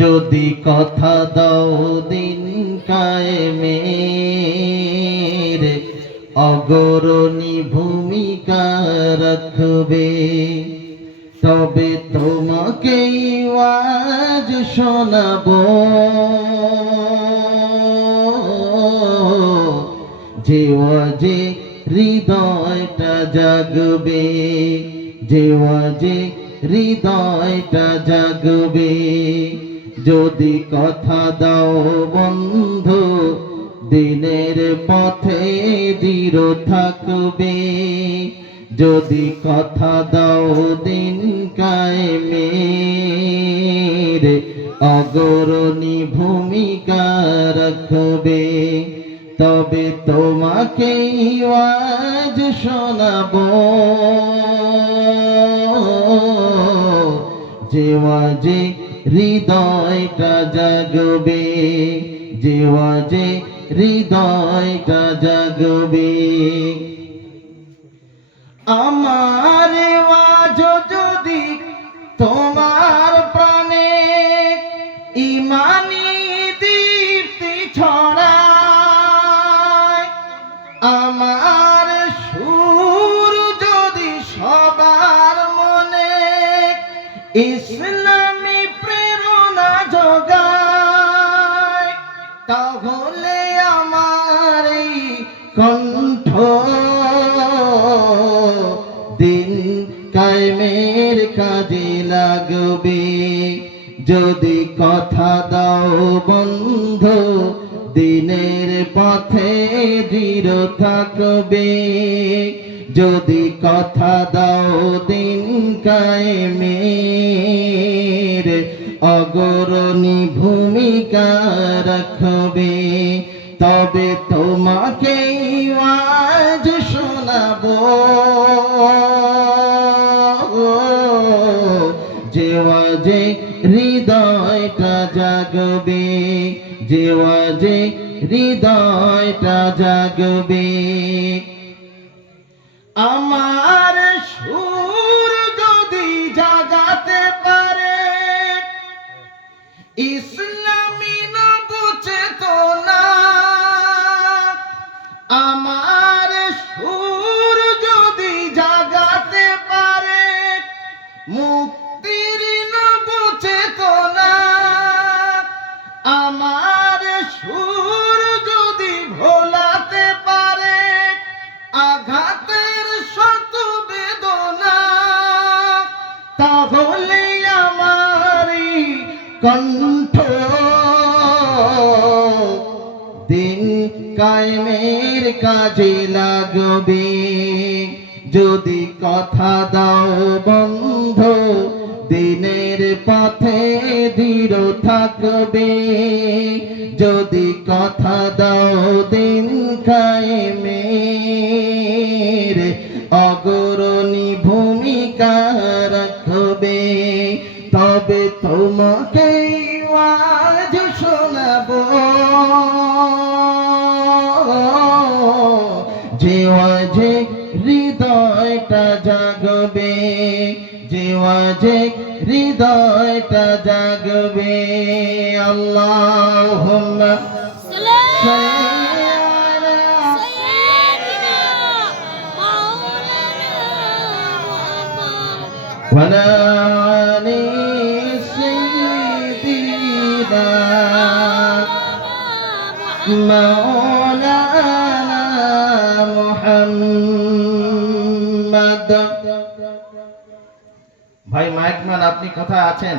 যদি কথা দাও দিন কায়েমের, অগ্রণী ভূমিকা রাখবে, তবে তোমাকেই আজ শোনাবো যে ওয়াজে হৃদয়টা জাগবে, যে ওয়াজে হৃদয়টা জাগবে। যদি কথা দাও বন্ধু দিনের পথে দৃঢ় থাকবে, যদি কথা দাও দিন কায়েমের, অগ্রণী ভূমিকা রাখবে, তবে তোমাকেই আজ শোনাবো যে ওয়াজে হৃদয়টা জাগবে, যে ওয়াজে হৃদয়টা জাগবে। আমার ওয়াজ যদি তোমার প্রাণে ঈমানি দীপ্তি ছড়ায়, আমার সুর যদি সবার মনে ইসলামী প্রেরণা যোগায়, তাহলে আমার এই কণ্ঠ দিন কায়েমের কাজে লাগবে। যদি কথা দাও বন্ধু দিনের পথে দৃঢ় থাকবে, যদি কথা দাও দিন কায়েমের, অগ্রণী ভূমিকা রাখবে, তবে তোমাকেই আজ শোনাবো যে ওয়াজে হৃদয়টা জাগবে, যে ওয়াজে হৃদয়টা জাগবে। আমার সুর যদি জাগাতে পারে ইসলামী নবচেতনা, আমার সুর যদি জাগাতে পারে মুক্তির নবচেতনা, আমার সুর যদি ভোলাতে পারে আঘাতের শত বেদনা, তাহলে আমারই কণ্ঠ দিন কায়েমের কাজে লাগবে। যদি কথা দাও বন্ধু দিনের পথে দৃঢ় থাকবে, যদি কথা দাও দিন কায়েমের, অগ্রণী ভূমিকা রাখবে, তবে তোমাকেই আজ শোনাবো যে ওয়াজে হৃদয়টা জাগবে, যে ওয়াজে হৃদয়টা জাগবে। আল্লাহুম্মা সাল্লি আলা সাইয়্যিদিনা মাওলানা মুহাম্মদ ওয়া আলা আলি সাইয়্যিদিনা মাওলানা মুহাম্মদ। ভাই মাইকম্যান, আপনি কোথায় আছেন?